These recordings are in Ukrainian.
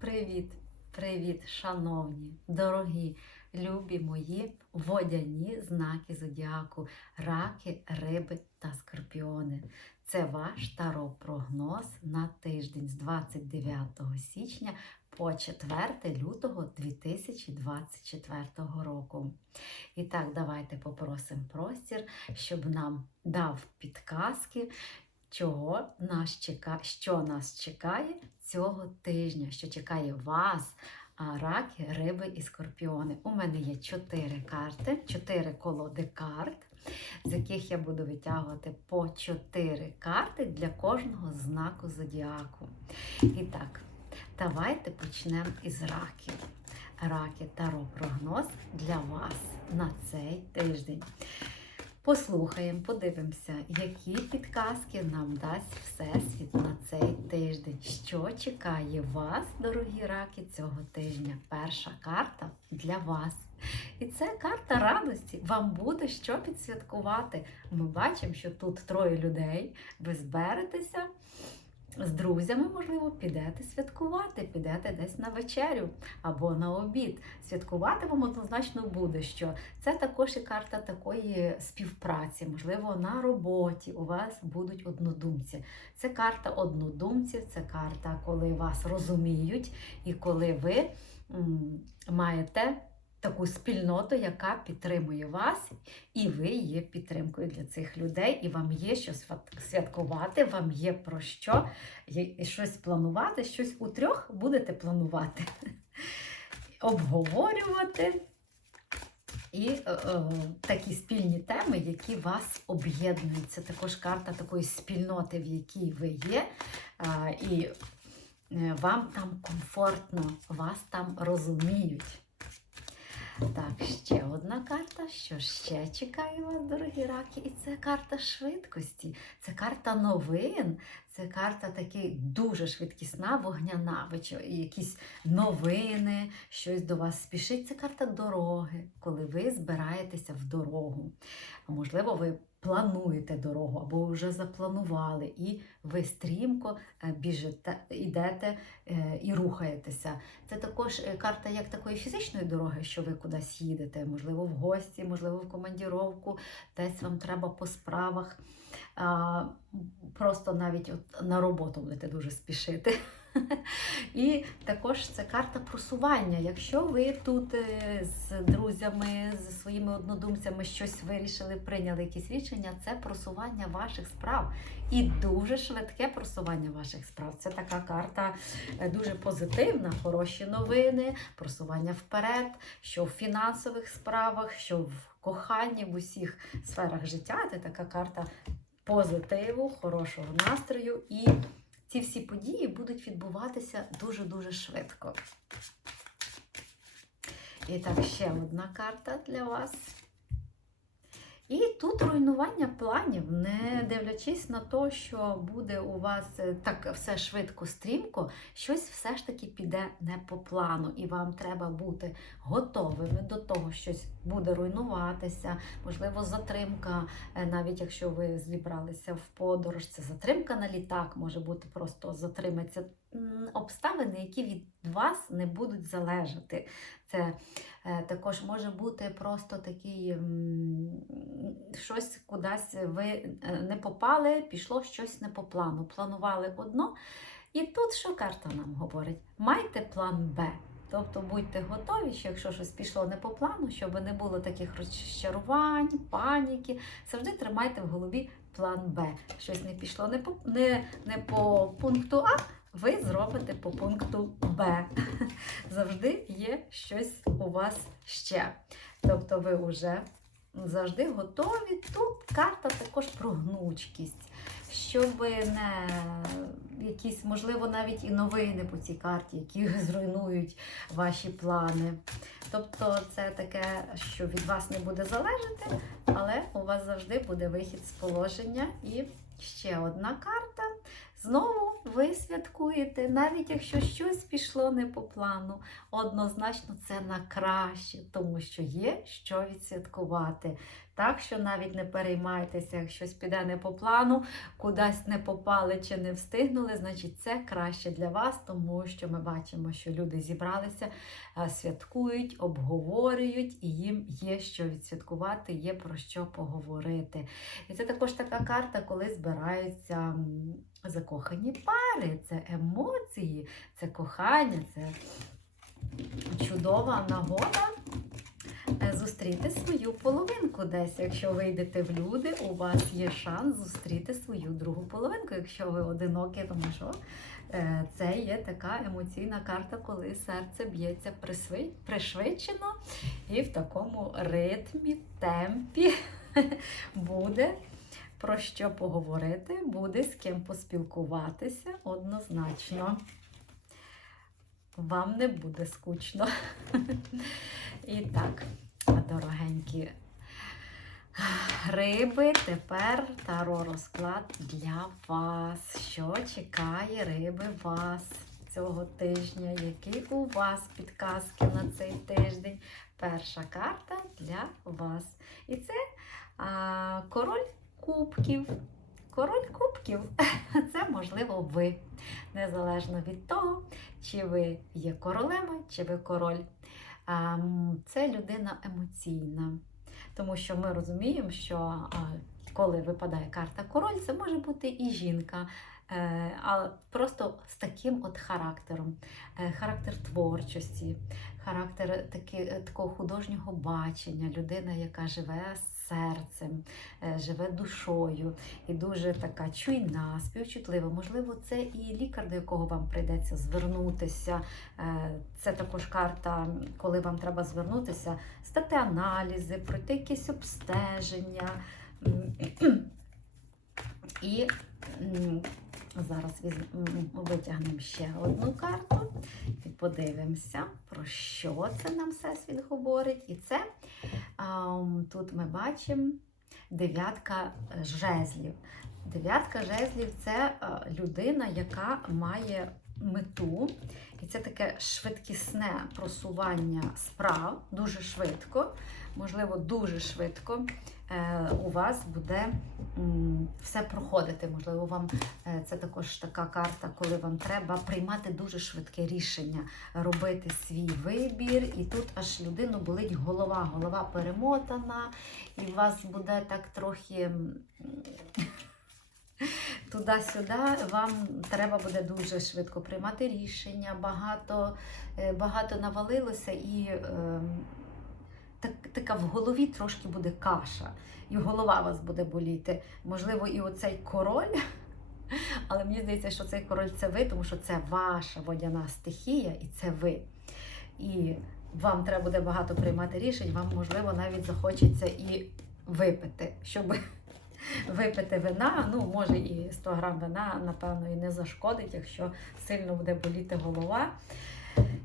Привіт, привіт, шановні, дорогі, любі мої водяні знаки зодіаку, раки, риби та скорпіони. Це ваш таро-прогноз на тиждень з 29 січня по 4 лютого 2024 року. І так, давайте попросимо простір, щоб нам дав підказки, чого нас чека... що нас чекає цього тижня, що чекає вас, раки, риби і скорпіони. У мене є чотири карти, чотири колоди карт, з яких я буду витягувати по чотири карти для кожного знаку зодіаку. І так, давайте почнемо із раків. Раки таро прогноз для вас на цей тиждень. Послухаємо, подивимося, які підказки нам дасть Всесвіт на цей тиждень. Що чекає вас, дорогі раки, цього тижня? Перша карта для вас. І це карта радості. Вам буде що підсвяткувати. Ми бачимо, що тут троє людей. Ви зберетеся з друзями, можливо, підете святкувати, підете десь на вечерю або на обід. Святкувати вам однозначно буде, що це також і карта такої співпраці, можливо, на роботі у вас будуть однодумці. Це карта однодумців, це карта, коли вас розуміють, і коли ви маєте таку спільноту, яка підтримує вас, і ви є підтримкою для цих людей, і вам є що святкувати, вам є про що є щось планувати, щось у трьох будете планувати, обговорювати. І е, е, такі спільні теми, які вас об'єднують. Це також карта такої спільноти, в якій ви є, а, і е, вам там комфортно, вас там розуміють. Так, ще одна карта. Що ще чекає вас, дорогі раки? І це карта швидкості, це карта новин, це карта такий дуже швидкісна, вогняна. Якісь новини, щось до вас спішить. Це карта дороги, коли ви збираєтеся в дорогу. Можливо, ви плануєте дорогу або вже запланували, і ви стрімко е, біжите, йдете е, і рухаєтеся. Це також е, карта як такої фізичної дороги, що ви кудись їдете, можливо, в гості, можливо, в командіровку, десь вам треба по справах. Просто навіть от на роботу будете дуже спішити. І також це карта просування. Якщо ви тут е, з друзями, з своїми однодумцями щось вирішили, прийняли якісь рішення, це просування ваших справ. І дуже швидке просування ваших справ. Це така карта е, дуже позитивна, хороші новини, просування вперед, що в фінансових справах, що в коханні, в усіх сферах життя. Це така карта позитиву, хорошого настрою і ці всі події будуть відбуватися дуже-дуже швидко. І так, ще одна карта для вас. І тут руйнування планів, не дивлячись на те, що буде у вас е, так все швидко, стрімко, щось все ж таки піде не по плану, і вам треба бути готовими до того, щось буде руйнуватися, можливо, затримка, е, навіть якщо ви зібралися в подорож, це затримка на літак, може бути просто затриматься обставини, які від вас не будуть залежати. Це е, також може бути просто такий щось кудись ви е, не попали, пішло щось не по плану. Планували одно. І тут що карта нам говорить? Майте план Б. Тобто будьте готові, що якщо щось пішло не по плану, щоб не було таких розчарувань, паніки, завжди тримайте в голові план Б. Щось не пішло не по, не, не по пункту А, ви зробите по пункту Б. Завжди є щось у вас ще. Тобто ви вже завжди готові. Тут карта також про гнучкість, щоб не якісь, можливо, навіть і новини по цій карті, які зруйнують ваші плани. Тобто це таке, що від вас не буде залежати, але у вас завжди буде вихід з положення. І ще одна карта. Знову ви святкуєте, навіть якщо щось пішло не по плану, однозначно це на краще, тому що є що відсвяткувати. Так що навіть не переймайтеся, як щось піде не по плану, кудись не попали чи не встигнули, значить це краще для вас, тому що ми бачимо, що люди зібралися, е, святкують, обговорюють, і їм є що відсвяткувати, є про що поговорити. І це також така карта, коли збираються закохані пари, це емоції, це кохання, це чудова нагода е, зустріти свою половинку десь. Якщо ви йдете в люди, у вас є шанс зустріти свою другу половинку. Якщо ви одинокі, тому що е, це є така емоційна карта, коли серце б'ється пришвидшено і в такому ритмі, темпі буде. Про що поговорити, буде з ким поспілкуватися однозначно. Вам не буде скучно. І так, дорогенькі риби, тепер таро розклад для вас. Що чекає риби вас цього тижня? Які у вас підказки на цей тиждень? Перша карта для вас. І це а, король кубків. Король кубків це можливо ви. Незалежно від того, чи ви є королева, чи ви король. Це людина емоційна. Тому що ми розуміємо, що коли випадає карта король, це може бути і жінка. е, А просто з таким от характером, Е, характер творчості, характер такого художнього бачення, людина, яка живе серцем, е, живе душою і дуже така чуйна, співчутлива. Можливо, це і лікар, до якого вам прийдеться звернутися. Е, Це також карта, коли вам треба звернутися, стати аналізи, пройти якісь обстеження. І зараз витягнемо ще одну карту і подивимося, про що це нам Всесвіт говорить. І це тут ми бачимо дев'ятка жезлів. Дев'ятка жезлів це е, людина, яка має мету, і це таке швидкісне просування справ дуже швидко, можливо, дуже швидко. Е, У вас буде все проходити. Можливо, вам е, це також така карта, коли вам треба приймати дуже швидке рішення, робити свій вибір. І тут аж людину болить голова, голова перемотана, і у вас буде так трохи. Туди-сюди вам треба буде дуже швидко приймати рішення, багато, е, багато навалилося, і е, так, така в голові трошки буде каша, і голова вас буде боліти. Можливо, і оцей король, але мені здається, що цей король це ви, тому що це ваша водяна стихія, і це ви. І вам треба буде багато приймати рішень, вам, можливо, навіть захочеться і випити, щоб випити вина. Ну, може, і 100 грам вина, напевно, і не зашкодить, якщо сильно буде боліти голова.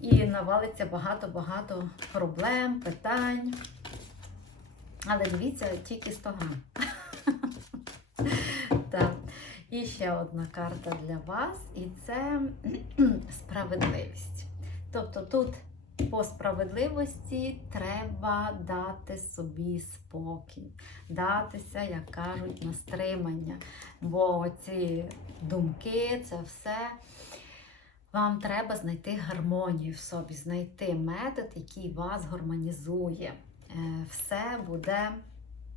І навалиться багато-багато проблем, питань. Але дивіться, тільки 100 грам. Так. І ще одна карта для вас, і це справедливість. Тобто тут по справедливості треба дати собі спокій, датися, як кажуть, на стримання. Бо ці думки, це все. Вам треба знайти гармонію в собі, знайти метод, який вас гармонізує. Е, Все буде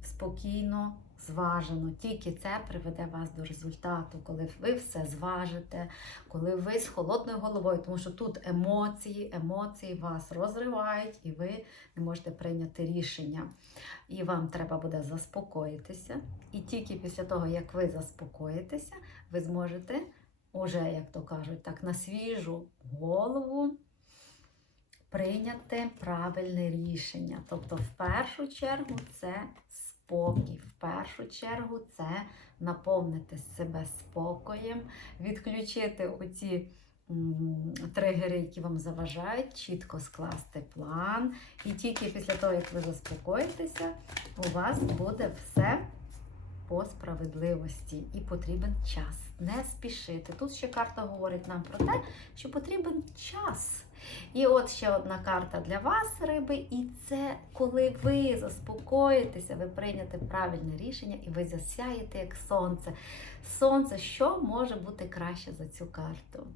спокійно, зважено. Тільки це приведе вас до результату, коли ви все зважите, коли ви з холодною головою, тому що тут емоції, емоції вас розривають, і ви не можете прийняти рішення. І вам треба буде заспокоїтися. І тільки після того, як ви заспокоїтеся, ви зможете уже, як то кажуть, так на свіжу голову прийняти правильне рішення. Тобто, в першу чергу, це спокій. В першу чергу, це наповнити себе спокоєм, відключити оці тригери, які вам заважають, чітко скласти план. І тільки після того, як ви заспокоїтеся, у вас буде все по справедливості і потрібен час не спішити. Тут ще карта говорить нам про те, що потрібен час. І от ще одна карта для вас, риби, і це коли ви заспокоїтеся, ви прийняте правильне рішення і ви засяєте як сонце. Сонце, що може бути краще за цю карту?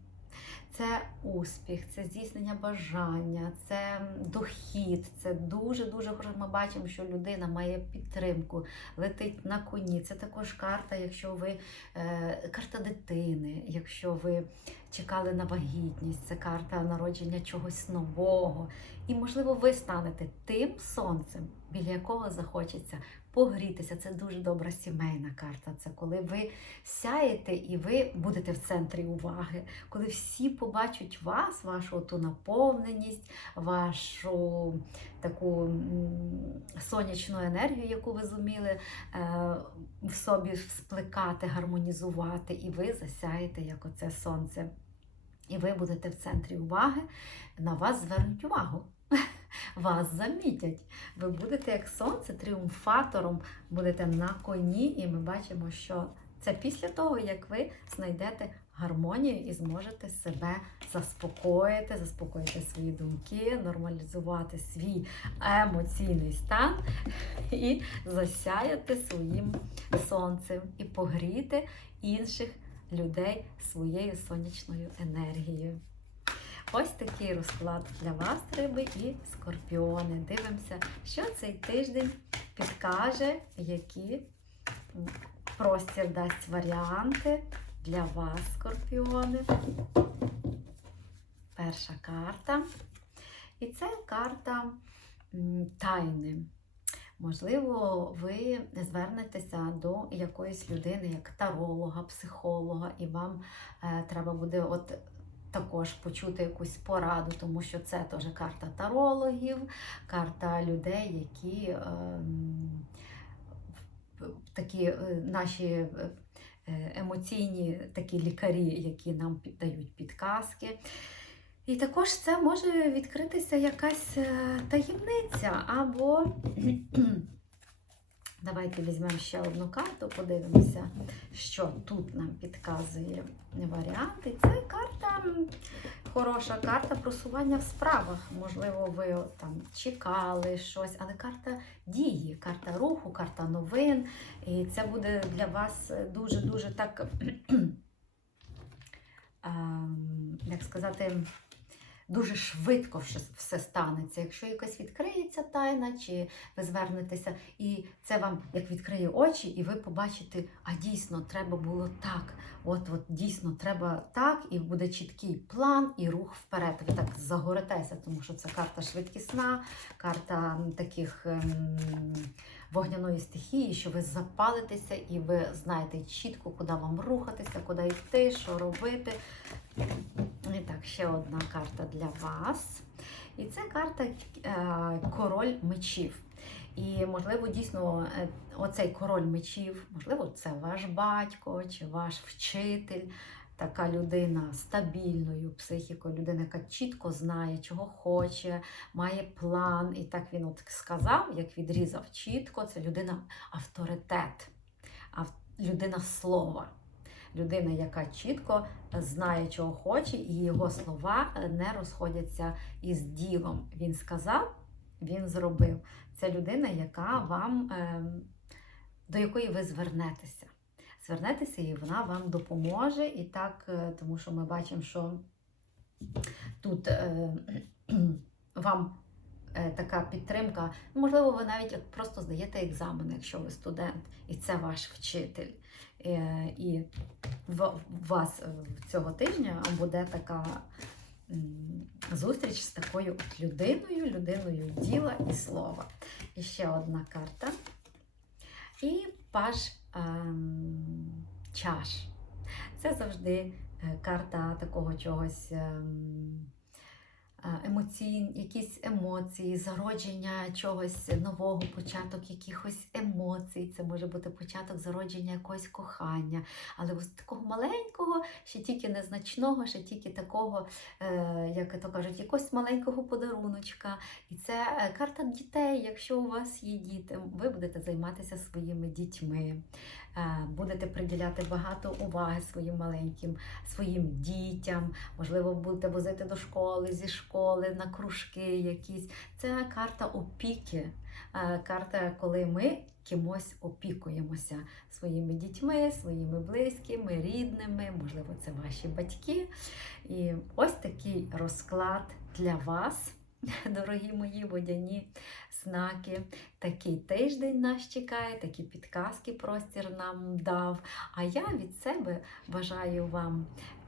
Це успіх, це здійснення бажання, це дохід, це дуже-дуже хорошо. Ми бачимо, що людина має підтримку, летить на коні. Це також карта, якщо ви е, карта дитини, якщо ви чекали на вагітність, це карта народження чогось нового. І, можливо, ви станете тим сонцем, біля якого захочеться погрітися. Це дуже добра сімейна карта. Це коли ви сяєте і ви будете в центрі уваги, коли всі побачать вас, вашу ту наповненість, вашу таку сонячну енергію, яку ви зуміли е, в собі спликати, гармонізувати, і ви засяєте як оце сонце. І ви будете в центрі уваги, на вас звернуть увагу. Вас замітять. Ви будете як сонце, тріумфатором, будете на коні, і ми бачимо, що це після того, як ви знайдете гармонію і зможете себе заспокоїти, заспокоїти свої думки, нормалізувати свій емоційний стан і засяяти своїм сонцем і погріти інших людей своєю сонячною енергією. Ось такий розклад для вас, риби і скорпіони. Дивимося, що цей тиждень підкаже, які простір дасть варіанти для вас, скорпіони. Перша карта. І це карта тайни. Можливо, ви звернетеся до якоїсь людини, як таролога, психолога, і вам е, треба буде от також почути якусь пораду, тому що це теж карта тарологів, карта людей, які ем, такі е, наші е, е, емоційні такі лікарі, які нам дають підказки. І також це може відкритися якась е, таємниця або давайте візьмемо ще одну карту, подивимося, що тут нам підказує варіанти. Це карта, хороша карта просування в справах. Можливо, ви там чекали щось, але карта дії, карта руху, карта новин. І це буде для вас дуже-дуже так, ем, як сказати, дуже швидко все, станеться. Якщо якась відкриється тайна, чи ви звернетеся, і це вам як відкриє очі, і ви побачите, а дійсно треба було так. От, от дійсно треба так, і буде чіткий план і рух вперед. Ви так загоритеся, тому що це карта швидкісна, карта таких ем, вогняної стихії, що ви запалитеся і ви знаєте чітко, куди вам рухатися, куди йти, що робити. Так, ще одна карта для вас. І це карта е, король мечів. І, можливо, дійсно, е, оцей король мечів, можливо, це ваш батько чи ваш вчитель, така людина стабільною психікою, людина, яка чітко знає, чого хоче, має план. І так він от сказав, як відрізав чітко, це людина авторитет, людина слова. Людина, яка чітко знає, чого хоче, і його слова е, не розходяться із ділом. Він сказав, він зробив. Це людина, яка вам, ем, до якої ви звернетеся. Звернетеся, і вона вам допоможе. І так, е, тому що ми бачимо, що тут е, вам е, така підтримка. Можливо, ви навіть просто здаєте екзамен, якщо ви студент, і це ваш вчитель. Е, І в вас е, цього тижня буде така зустріч з такою от людиною, людиною діла і слова. І ще одна карта. І паж ем, чаш. Це завжди е, карта такого чогось ем, емоційні, якісь емоції, зародження чогось нового, початок якихось емоцій. Це може бути початок зародження якогось кохання, але ось такого маленького, ще тільки незначного, ще тільки такого, е, як то кажуть, якогось маленького подаруночка. І це е, карта дітей. Якщо у вас є діти, ви будете займатися своїми дітьми, е, будете приділяти багато уваги своїм маленьким, своїм дітям. Можливо, будете возити до школи, зі школи на кружки якісь. Це карта опіки, е, карта, коли ми кимось опікуємося своїми дітьми, своїми близькими, рідними, можливо, це ваші батьки. І ось такий розклад для вас, дорогі мої водяні знаки. Такий тиждень нас чекає, такі підказки простір нам дав. А я від себе бажаю вам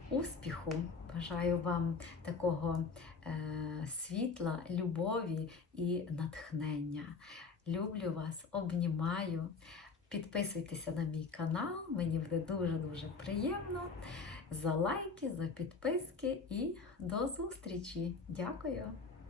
успіху, бажаю вам такого е, світла, любові і натхнення. Люблю вас, обнімаю. Підписуйтеся на мій канал, мені буде дуже-дуже приємно. За лайки, за підписки і до зустрічі. Дякую!